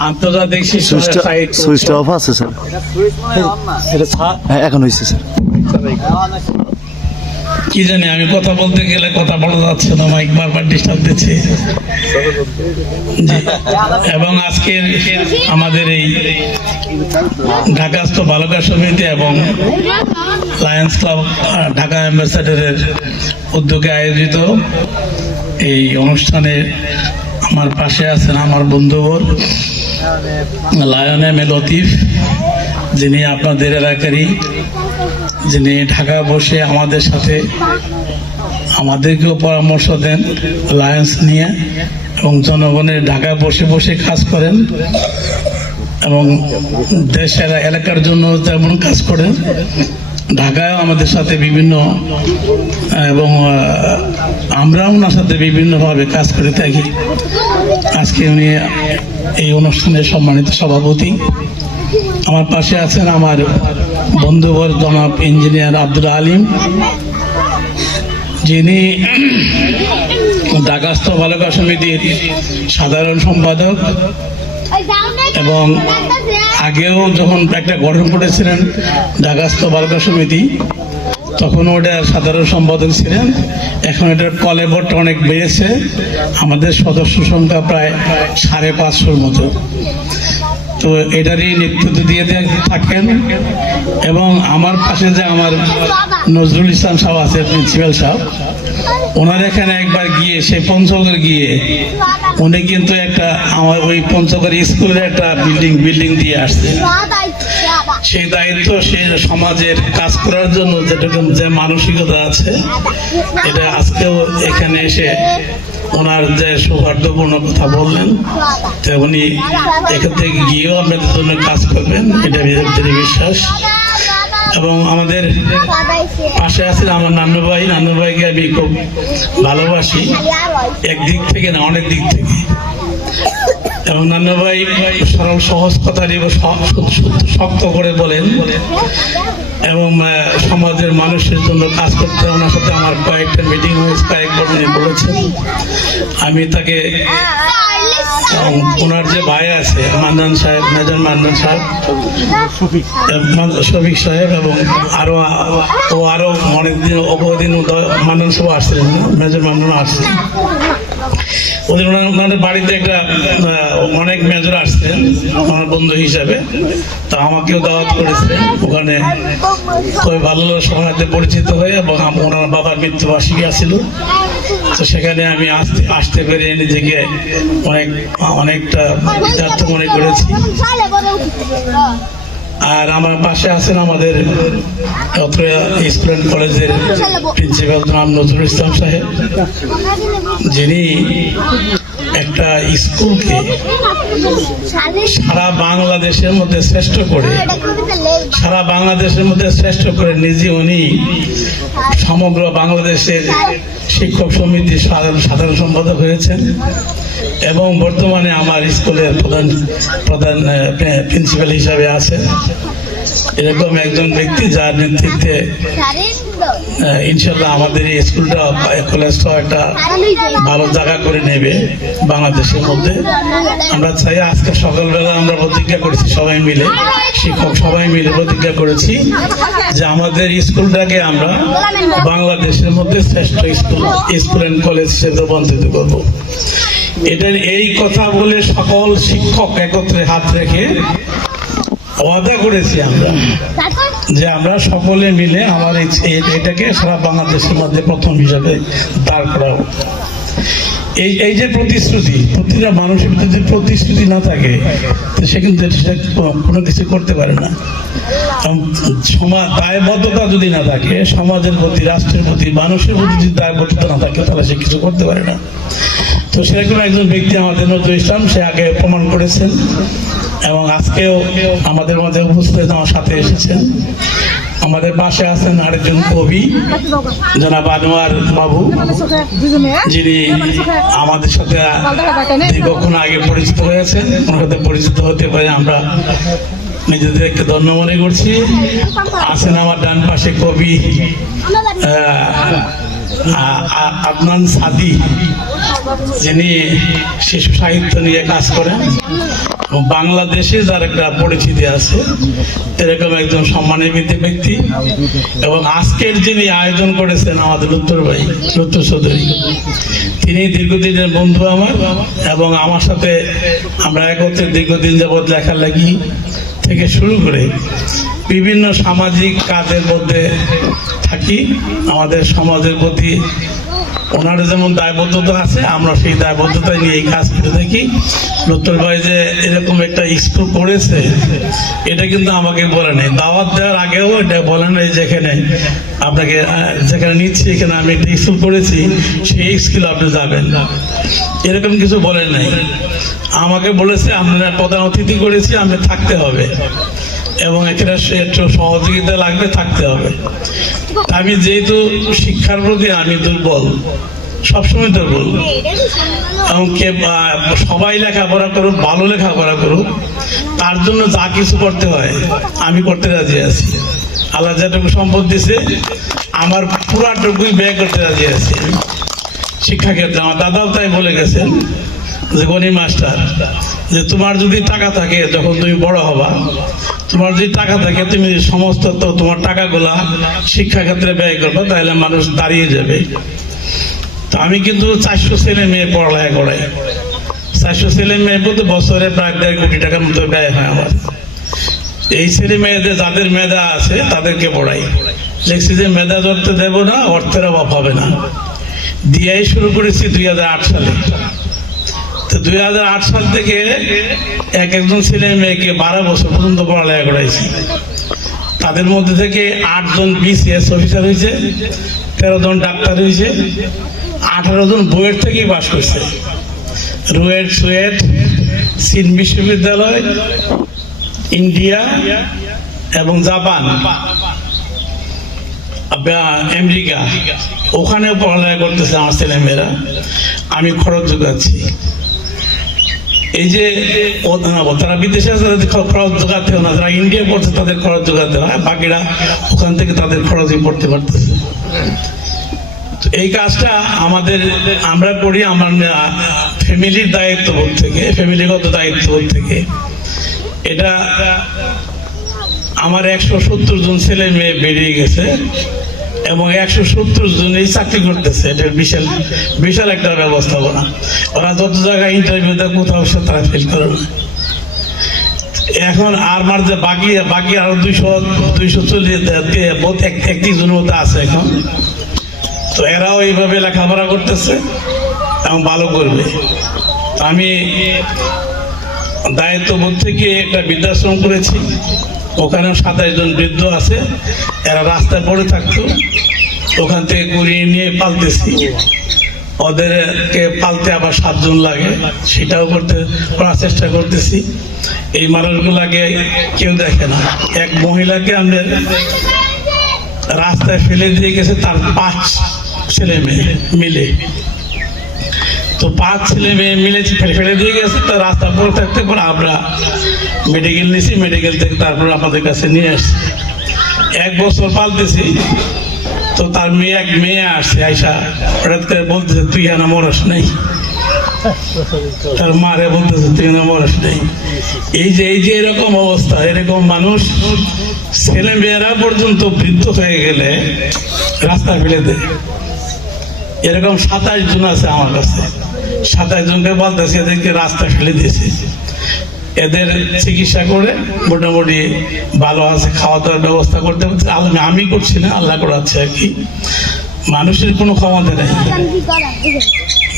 আন্তর্জাতিক সুইচটা অফ আছে স্যার হ্যাঁ এখন হয়েছে স্যার কি জানি আমি কথা বলতে গেলে কথা বলা যাচ্ছে না মাইক বারবার ডিস্টার্ব দিচ্ছে। এবং আজকের আমাদের এই ঢাকাস্থ বালকা সমিতি এবং লায়ন্স ক্লাব ঢাকা অ্যাম্বাসাডারের উদ্যোগে আয়োজিত এই অনুষ্ঠানে আমার পাশে আছেন আমার বন্ধুবর লায়ন এম এ লতিফ, যিনি আপনাদের এলাকারই, যিনি ঢাকা বসে আমাদের সাথে আমাদেরকেও পরামর্শ দেন লায়ন্স নিয়ে এবং জনগণের ঢাকা বসে বসে কাজ করেন এবং দেশের এলাকার জন্য তেমন কাজ করেন। ঢাকায় আমাদের সাথে বিভিন্ন, এবং আমরা ওনার সাথে বিভিন্নভাবে কাজ করে থাকি। আজকে উনি এই অনুষ্ঠানের সম্মানিত সভাপতি। আমার পাশে আছেন আমার বন্ধুবর জনাব ইঞ্জিনিয়ার আব্দুল আলিম। যিনি ঢাকাস্থ বালকা সমিতির সাধারণ সম্পাদক এবং আগেও যখন একটা গঠন করেছিলেন ঢাকাস্থ বালকা সমিতি তখন ওটার সাধারণ সম্পাদক ছিলেন। এখন এটার কলেবরটা অনেক বেড়েছে। আমাদের সদস্য সংখ্যা প্রায় সাড়ে পাঁচশোর মতো। তো এটারই নেতৃত্ব দিয়ে থাকেন। এবং আমার পাশে যে আমার নজরুল ইসলাম সাহেব আছে, প্রিন্সিপাল সাহেব ওনার এখানে একবার গিয়ে, সেই পঞ্চগড় গিয়ে, উনি কিন্তু একটা আমার ওই পঞ্চগড় স্কুলের একটা বিল্ডিং বিল্ডিং দিয়ে আসছে। সেই দায়িত্ব সে সমাজের কাজ করার জন্য যেটুকু যে মানসিকতা আছে, এটা আজকেও এখানে এসে ওনার যে সৌহার্দ্যপূর্ণ কথা বললেন, তো উনি এখান থেকে গিয়েও আপনাদের জন্য কাজ করবেন, এটা বিরক্তির বিশ্বাস। এবং আমাদের পাশে আছেন আমার নান্নু ভাই। নান্নু ভাইকে আমি খুব ভালোবাসি। একদিক থেকে না, অনেক দিক থেকে। এবং নান্না ভাই সরল সহজ কথা দিয়ে স- স- স- শক্ত করে বলেন। এবং সমাজের মানুষের জন্য কাজ করতে ওনার সাথে আমার কয়েকটা মিটিং হয়েছে, কয়েকবার উনি বলেছেন। আমি তাকে ওনার যে ভাই আছে মান্দান সাহেব মেজর মান্নান সাহেব শফিক। সাহেব এবং আরও ও আরও অনেকদিন অবদিন মান্নান সাহেব আসছিলেন? মেজর মান্নান আসছিলেন। ওদের ওনাদের বাড়িতে একটা অনেক মেজর আসছেন আমার বন্ধু হিসাবে। তো আমাকেও দাওয়াত করেছিলেন ওখানে খুবই ভালো সমাজে পরিচিত হয়ে এবং ওনার বাবার মৃত্যুবার্ষিকী আছিল। তো সেখানে আমি আসতে আসতে পেরে নিজেকে অনেক অনেকটা কৃতার্থ মনে করেছি। আর আমার পাশে আছেন আমাদের অত্রয়া স্কুল কলেজের প্রিন্সিপাল জনাব নজরুল ইসলাম সাহেব। যিনি একটা স্কুলকে সারা বাংলাদেশের মধ্যে শ্রেষ্ঠ করে, সারা বাংলাদেশের মধ্যে শ্রেষ্ঠ করে নিজে উনি সমগ্র বাংলাদেশের শিক্ষক সমিতির সাধারণ সম্পাদক হয়েছেন। এবং বর্তমানে আমার স্কুলের প্রধান প্রধান প্রিন্সিপাল হিসাবে আছেন এরকম একজন ব্যক্তি যার নেতৃত্বে ইনশাল্লাহ আমাদের এই স্কুলটা কলেজটা একটা ভালো জায়গা করে নেবে বাংলাদেশের মধ্যে। আমরা চাই আজকে সকালবেলা আমরা প্রতিজ্ঞা করেছি সবাই মিলে, শিক্ষক সবাই মিলে প্রতিজ্ঞা করেছি যে আমাদের স্কুলটাকে আমরা বাংলাদেশের মধ্যে শ্রেষ্ঠ স্কুল স্কুল অ্যান্ড কলেজ হিসেবে রূপান্তরিত করব। এটা এই কথা বলে সকল শিক্ষক একত্রে হাত রেখে ওয়াদা করেছি আমরা। যে আমরা সকলে মিলে আমার এটাকে সারা বাংলাদেশের মধ্যে প্রথম হিসাবে দাঁড় করাবো। এই এই যে প্রতিশ্রুতি প্রতিটা মানুষের যদি প্রতিশ্রুতি না থাকে তো সে কিন্তু কোনো- কিছু করতে পারে না। সমাজ দায়বদ্ধতা যদি না থাকে সমাজের প্রতি রাষ্ট্রের প্রতি মানুষের প্রতি যদি দায়বদ্ধতা না থাকে তাহলে সে কিছু করতে পারে না। তো সেরকম একজন ব্যক্তি আমাদের নজরুল ইসলাম, সে আগে প্রমাণ করেছেন এবং আজকেও আমাদের মধ্যে উপস্থিত আমার সাথে এসেছেন। আমাদের পাশে আছেন আরেকজন কবি, জনাব আনোয়ার বাবু। যিনি আমাদের সাথে দীর্ঘক্ষণ আগে পরিচিত হয়েছেন। ওনার সাথে পরিচিত হতে পারে আমরা নিজেদেরকে ধন্য মনে করছি। আছেন আমার ডান পাশে কবি আদনান সাদি। যিনি শিশু সাহিত্য নিয়ে কাজ করেন বাংলাদেশে যার একটা পরিচিতি আছে, এরকম একজন সম্মানিত ব্যক্তি, এবং আজকের যিনি আয়োজন করেছেন আমাদের উত্তর ভাই, উত্তর চৌধুরী, তিনি দীর্ঘদিনের বন্ধু আমার, এবং আমার সাথে আমরা একত্রে দীর্ঘদিন যাবৎ লেখালেখি থেকে শুরু করে বিভিন্ন সামাজিক কাজের মধ্যে থাকি। আমাদের সমাজের প্রতি ওনার যেমন দায়বদ্ধতা আছে, আমরা সেই দায়বদ্ধতা নিয়ে এই কাজ করে থাকি। নতুন ভাই যে এরকম একটা স্কুল করেছে, এটা কিন্তু আমাকে বলে নাই। দাওয়াত দেওয়ার আগেও এটা বলে নাই যেখানে আপনাকে যেখানে নিচ্ছি, এখানে আমি একটা স্কুল করেছি, সেই স্কুলে আপনি যাবেন। এরকম কিছু বলেন নাই। আমাকে বলেছে, আপনারা প্রধান অতিথি করেছি, আমি থাকতে হবে। এবং এখানে একটু সহযোগিতা লাগবে থাকতে হবে। আমি যেহেতু শিক্ষার প্রতি আমি দুর্বল, সবসময় দুর্বল। এবং কে সবাই লেখাপড়া করুক, ভালো লেখাপড়া করুক, তার জন্য যা কিছু করতে হয়, আমি করতে রাজি আছি। আল্লাহ যেটুকু সম্পদ দিছে, আমার পুরাটুকুই ব্যয় করতে রাজি আছি শিক্ষাক্ষেত্রে আমার দাদাও তাই বলে গেছেন যে গণি মাস্টার। যে তোমার যদি টাকা থাকে, যখন তুমি বড় হবা, তোমার যদি টাকা থাকে, তুমি সমস্ত তো তোমার টাকাগুলা শিক্ষাক্ষেত্রে ব্যয় করবে, তাহলে মানুষ দাঁড়িয়ে যাবে। তো আমি কিন্তু চারশো ছেলে মেয়ে পড়ালেখা করাই। চারশো ছেলে মেয়ে প্রতি বছরে প্রায় দেড় কোটি টাকার মতো ব্যয় হয় আমার। এই ছেলে মেয়েদের, যাদের মেধা আছে, তাদেরকে পড়াই। দেখছি যে মেধা ধরতে দেব না, অর্থের অভাব হবে না। দিয়াই শুরু করেছি দুই হাজার আট সালে। দুই হাজার আট সাল থেকে এক একজন ছেলে মেয়েকে বারো বছর পর্যন্ত পড়ালেখা করাইছি। তাদের মধ্যে থেকে আটজন বিসিএস অফিসার হয়েছে তেরো জন ডাক্তার হয়েছে আঠারো জন বুয়েট থেকেই পাশ করছে। রুয়েট, সুয়েট চীন বিশ্ববিদ্যালয়, ইন্ডিয়া এবং জাপান আমেরিকা। ওখানেও পড়ালেখা করতেছে আমার ছেলেমেয়েরা আমি খরচ যোগাচ্ছি। এই যে তারা বিদেশে খরচ যোগাতে না। যারা ইন্ডিয়া পড়ছে তাদের খরচ যোগাতে হয়। বাকিরা ওখান থেকে তাদের খরচই পড়তে পারতেছে। এই কাজটা আমাদের, আমরা করি, আমার, ফ্যামিলির দায়িত্ববোধ থেকে, ফ্যামিলিগত দায়িত্ববোধ থেকে। এটা আমার একশো সত্তর জন ছেলে মেয়ে বেরিয়ে গেছে। এবং একশো সত্তর জনই চাকরি করতেছে। এটা বিশাল বিশাল একটা ব্যবস্থাপনা। ওরা যত জায়গায় ইন্টারভিউ দেয়, কোথাও সে তারা ফেল করে না। এখন আর মার যে বাকি বাকি আরও দুইশো দুইশো চল্লিশ একত্রিশ জনের মতো আছে এখন। তো এরাও এইভাবে লেখাপড়া করতেছে এবং ভালো করবে। আমি দায়িত্ববোধ থেকে একটা বৃদ্ধাশ্রম করেছি। ওখানেও সাতাশ জন বৃদ্ধ আছে, এরা রাস্তায় পড়ে থাকতো। ওখান থেকে কুড়িয়ে নিয়ে পালতেছি। ওদেরকে পালতে আবার সাতজন লাগে, সেটাও করতে, করার চেষ্টা করতেছি। এই মানুষগুলাকে কেউ দেখে না। এক মহিলাকে আমাদের রাস্তায় ফেলে দিয়ে গেছে, তার পাঁচ ছেলে মেয়ে মিলে। তো পাঁচ ছেলে মেয়ে মিলে ফেলে দিয়ে গেছে, তো রাস্তা পড়ে থাকতে পরে আমরা মেডিকেল নিয়েছি মেডিকেল থেকে তারপর আমাদের কাছে নিয়ে আসছি। এক বছর পালতেছি, তো তার মেয়ে, এক মেয়ে আসছে, আইসা হঠাৎ করে বলতেছে, তুই না মরস নাই। তার মারে বলতেছে, তুই না মরস নাই। এই যে এই যে এরকম অবস্থা, এরকম মানুষ, ছেলে মেয়েরা পর্যন্ত বৃদ্ধ হয়ে গেলে রাস্তা ফেলে দেয়। এরকম সাতাশ জন আছে আমার কাছে। সাতাশ জনকে বলতেছে, এদেরকে রাস্তা ফেলে দিয়েছে। এদের চিকিৎসা করে মোটামুটি ভালো আছে খাওয়া দাওয়ার ব্যবস্থা করতে পারছে আল্লাহ আমি করছি না, আল্লাহ করাচ্ছে আর কি। মানুষের কোনো ক্ষমতা নেই।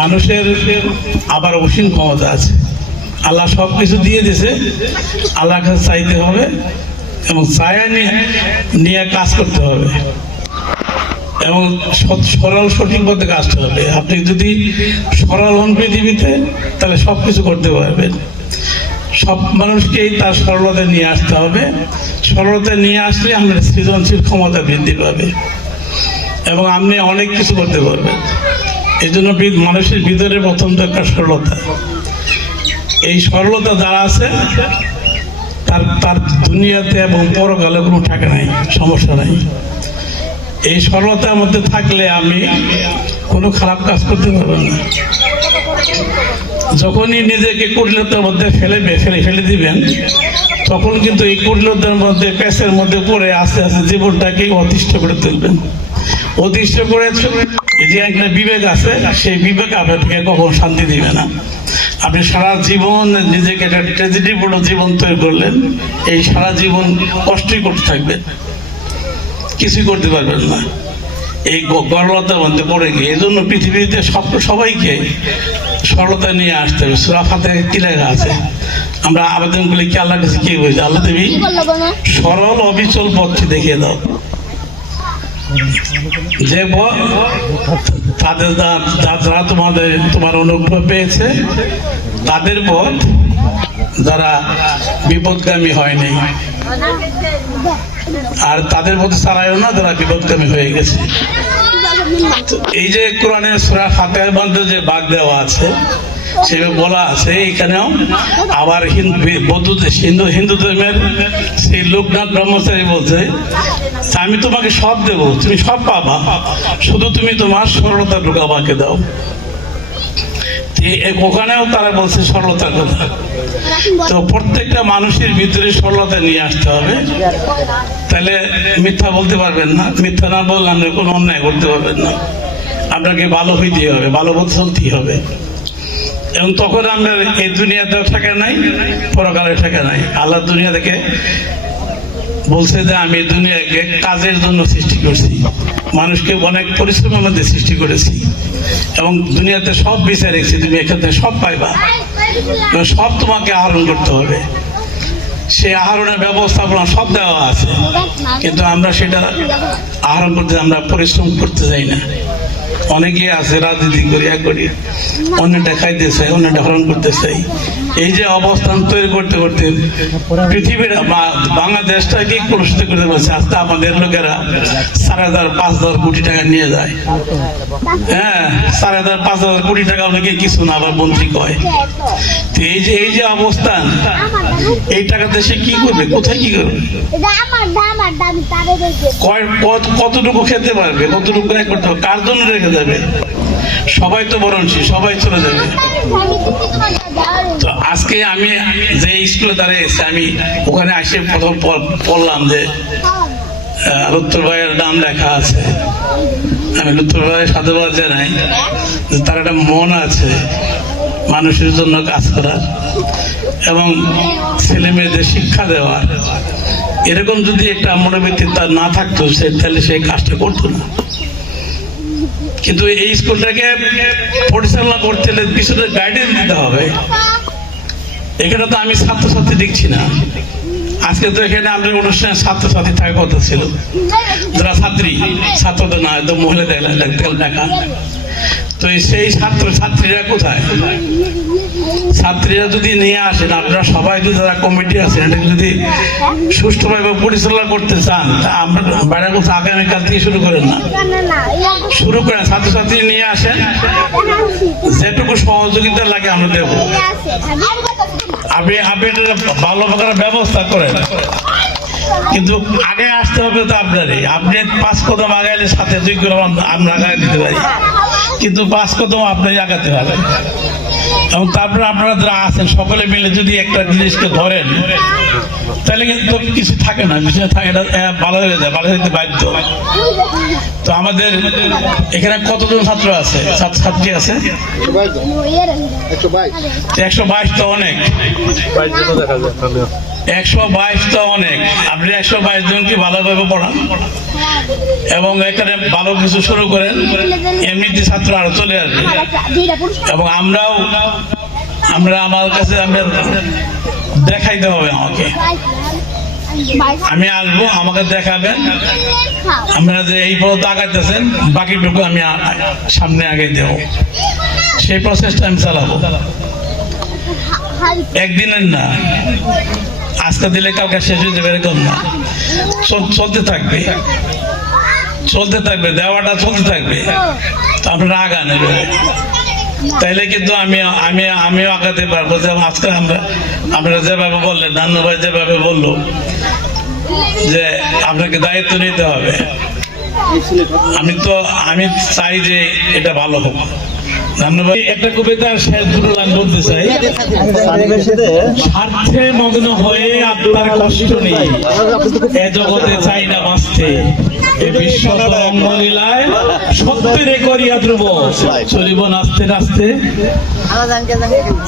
মানুষের আবার অসীম ক্ষমতা আছে। আল্লাহ সব কিছু দিয়ে দিয়েছে। আল্লাহ চাইতে হবে এবং চায়া নিয়ে নিয়ে কাজ করতে হবে। এবং সরল সঠিক পথে কাজটা হবে আপনি যদি সরল হন পৃথিবীতে, তাহলে সব কিছু করতে পারবেন। সব মানুষকেই তার সরলতা নিয়ে আসতে হবে। সরলতা নিয়ে আসলে আপনার সৃজনশীল ক্ষমতা বৃদ্ধি পাবে। এবং আপনি অনেক কিছু করতে পারবেন। এই জন্য মানুষের ভিতরে প্রথম দরকার সরলতা। এই সরলতা যারা আছে, তার তার দুনিয়াতে এবং পরকালে কোনো টাকা নাই, সমস্যা নাই। এই সরলতার মধ্যে থাকলে আমি কোনো খারাপ কাজ করতে পারব না। যখনই নিজেকে কুটিলতার মধ্যে ফেলে ফেলে ফেলে দিবেন, তখন কিন্তু এই কুটিলতার মধ্যে প্যাসের মধ্যে পড়ে আস্তে আস্তে জীবনটাকে অতিষ্ঠ করে তুলবেন। অতিষ্ঠ করে এই যে একটা বিবেক আছে, সেই বিবেক আপনাকে কখন শান্তি দিবে না। আপনি সারা জীবন নিজেকে একটা ট্র্যাজেডিপূর্ণ জীবন তৈরি করলেন, এই সারা জীবন কষ্টই করতে থাকবেন। কিছুই করতে পারবেন না। এই গ- গর্বতার মধ্যে পড়ে গিয়ে এই জন্য পৃথিবীতে সব সবাইকে সরলতা নিয়ে আসতে হবে। সুরাফাতে কি লেখা আছে? আমরা আবেদন করলে কি আল্লাহ কাছে কি বলছি আল্লাহ দেবী সরল অবিচল পথটি দেখিয়ে দাও। যে পথ তাদের যারা তোমাদের তোমার অনুগ্রহ পেয়েছে তাদের পথ যারা বিপদগামী হয়নি। আর তাদের মধ্যে চালায়ও না, যারা বিপদগামী হয়ে গেছে। এই যে কোরআনে সুরা ফাতেহার মধ্যে যে বাদ দেওয়া আছে সেভাবে বলা আছে, এখানেও আবার হিন্দু হিন্দু হিন্দু ধর্মের সেই লোকনাথ ব্রহ্মচারী বলছে, আমি তোমাকে সব দেব, তুমি সব পাবা, শুধু তুমি তোমার সরলতাটুকু আমাকে দাও। ওখানেও তারা বলছে সরলতার কথা তো প্রত্যেকটা মানুষের ভিতরে সরলতা নিয়ে আসতে হবে। তাহলে মিথ্যা বলতে পারবেন না। মিথ্যা না বললে আপনি কোনো অন্যায় করতে পারবেন না। আপনাকে ভালো হইতে হবে, ভালো পথ চলতেই হবে। এবং তখন আপনার এই দুনিয়াতে থাকা নাই, পরকালে থাকা নাই। আল্লাহ দুনিয়া থেকে বলছে যে আমি দুনিয়াকে কাজের জন্য সৃষ্টি করছি। মানুষকে অনেক পরিশ্রমের মধ্যে সৃষ্টি করেছি। এবং দুনিয়াতে সব বিচার রেখেছি, তুমি এখানে সব পাইবা। সব তোমাকে আহরণ করতে হবে। সে আহরণের ব্যবস্থাপনা সব দেওয়া আছে। কিন্তু আমরা সেটা আহরণ করতে, আমরা পরিশ্রম করতে চাই না। অনেকে আছে রাজনীতি করি এক করি অন্যটা খাইতে চাই অন্যটা হরণ করতে চাই এই যে অবস্থান তৈরি করতে করতে পৃথিবীর বা- বাংলাদেশটাকে কলুষিত করতে পারছে আজকে আমাদের লোকেরা চার হাজার পাঁচ হাজার কোটি টাকা নিয়ে যায়। হ্যাঁ চার হাজার পাঁচ হাজার কোটি টাকা অনেকে কিছু না আবার মন্ত্রী কয়। তো এই যে এই যে অবস্থান এই টাকা দেশে কি করবে? কোথায় কি করবে? কয় কত- কতটুকু খেতে পারবে? কতটুকু এক করতে পারবে কার জন্য রেখে যাবে। সবাই তো বরঞ্চি সবাই চলে যাবে। তো আজকে আমি যে স্কুলে দাঁড়িয়েছি, আমি ওখানে আসে প্রথম পড়লাম যে লুত্তর ভাইয়ের নাম লেখা আছে। আমি লুত্তর ভাইয়ের সাধুবাদ জানাই যে তার একটা মন আছে, মানুষের জন্য কাজ করার এবং ছেলে মেয়েদের শিক্ষা দেওয়ার। এরকম যদি একটা মনোবৃত্তি তার না থাকতো, সে তাহলে সেই কাজটা করতো না। কিন্তু এই স্কুলটাকে পরিচালনা করতে হলে কিছুদের গাইডেন্স দিতে হবে। এখানে তো আমি ছাত্রছাত্রী দেখছি না। আজকে তো এখানে আমাদের অনুষ্ঠানে ছাত্রছাত্রী থাকার কথা ছিল। যারা ছাত্রী, ছাত্রদের না একদম মহিলাদের দেখা তো সেই ছাত্র ছাত্রীরা কোথায়? ছাত্রীরা যদি নিয়ে আসেন, আপনারা সবাই যদি যারা কমিটি আছেন, এটাকে যদি সুষ্ঠুভাবে পরিচালনা করতে চান, তা আমরা বাইরে কোথাও আগামীকাল থেকে শুরু করেন না। শুরু করেন, ছাত্রছাত্রী নিয়ে আসেন। যেটুকু সহযোগিতা লাগে আমরা দেবো। আপনি আপনি ভালো প্রকার ব্যবস্থা করেন। কিন্তু আগে আসতে হবে তো আপনারই। আপনি পাঁচ কদম আগাইলে সাথে দুই কদম আমরা আগায় দিতে পারি। কিন্তু পাঁচ কদম আগাতে হবে। এবং তারপরে আপনারা যারা আছেন সকলে মিলে যদি একটা জিনিসকে ধরেন তাহলে কিন্তু কিছু থাকে না কিছু থাকে না ভালো হয়ে যায় ভালো হইতে বাধ্য। তো আমাদের এখানে কতজন ছাত্র আছে? ছাত্রী আছে? একশো বাইশ। তো অনেক। একশো বাইশ তো অনেক। আপনি একশো বাইশ জনকে ভালোভাবে পড়ান? এবং এখানে ভালো কিছু শুরু করেন। এমনিতে ছাত্র আরও চলে আসবে। এবং আমরাও, আমরা আমার কাছে আমরা দেখাইতে হবে আমাকে। আমি আসব, আমাকে দেখাবেন। আপনারা যে এই পথ আগাইতেছেন বাকিটুকু আমি সামনে আগে দেব। সেই প্রসেসটা আমি চালাবো। একদিনের না। আজকে দিলে কালকে শেষ হয়ে যাবে এরকম না। চল- চলতে থাকবে। চলতে থাকবে, দেওয়াটা চলতে থাকবে। আপনারা আগান এভাবে তাইলে কিন্তু আমি আমি, আমিও আগাতে পারব। যে আজকে আমরা আপনারা যেভাবে বললেন, নান্নু ভাই যেভাবে বলল যে আপনাকে দায়িত্ব নিতে হবে। আমি তো, আমি চাই যে এটা ভালো হোক। ধন্যবাদ। একটা কবিতার শেষ দুটো লাইন বলতে চাই। স্বার্থে মগ্ন হয়ে আত্মার কষ্ট নেই। এ জগতে চাই না বাঁচতে।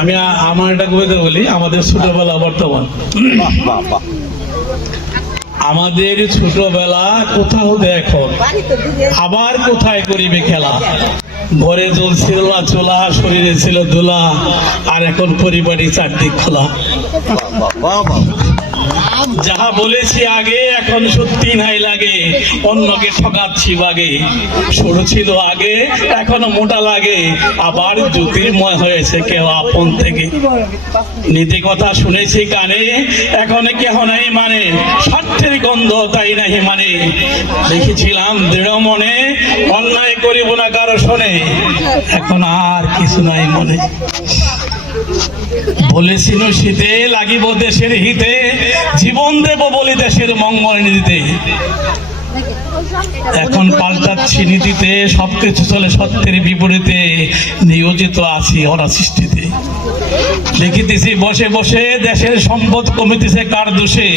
আমি আমার একটা কবিতা বলি, আমাদের ছোটবেলা বর্তমান। আমাদের ছোটবেলা কোথাও দেখো আবার কোথায় করিবে খেলা? ঘরে জ্বলছিল চোলা শরীরে ছিল দোলা আর এখন পরিবারই চারদিক খোলা। যাহা বলেছি আগে, এখন সত্যি নাই লাগে। অন্যকে ঠকাচ্ছি বাগে। সরু ছিল আগে, এখনও মোটা লাগে। আবার জ্যোতির্ময় হয়েছে কেউ আপন থেকে। নীতি কথা শুনেছি কানে, এখন কেহ নাই মানে। স্বার্থের গন্ধ তাই নাই মানে। দেখেছিলাম দৃঢ় মনে, অন্যায় করিব না কারও শোনে। এখন আর কিছু নাই মনে। বলেছিল শীতে লাগিব দেশের হিতে, জীবন দেব বলি দেশের মঙ্গল নীতিতে। এখন পাল্টাচ্ছি নীতিতে, সবকিছু চলে সত্যের বিপরীতে, নিয়োজিত আছি ওরা সৃষ্টিতে। দেখিতেছি বসে বসে দেশের সম্পদ কমিতেছে কার দোষে,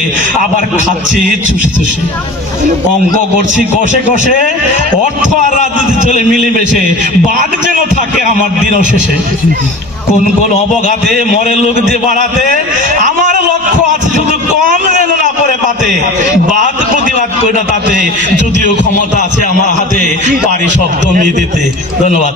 আবার খাচ্ছি চুষে চুষে। অঙ্ক করছি কষে কষে, অর্থ আর রাজনীতি চলে মিলেমিশে, বাঘ যেন থাকে আমার দিনও শেষে। কোন কোন অবঘাতে মরে লোক যে বাড়াতে, আমার লক্ষ্য আছে শুধু কম না পরে পাতে। বাদ প্রতিবাদ করে না তাতে, যদিও ক্ষমতা আছে আমার হাতে, পারি শব্দ নিয়ে দিতে ধন্যবাদ.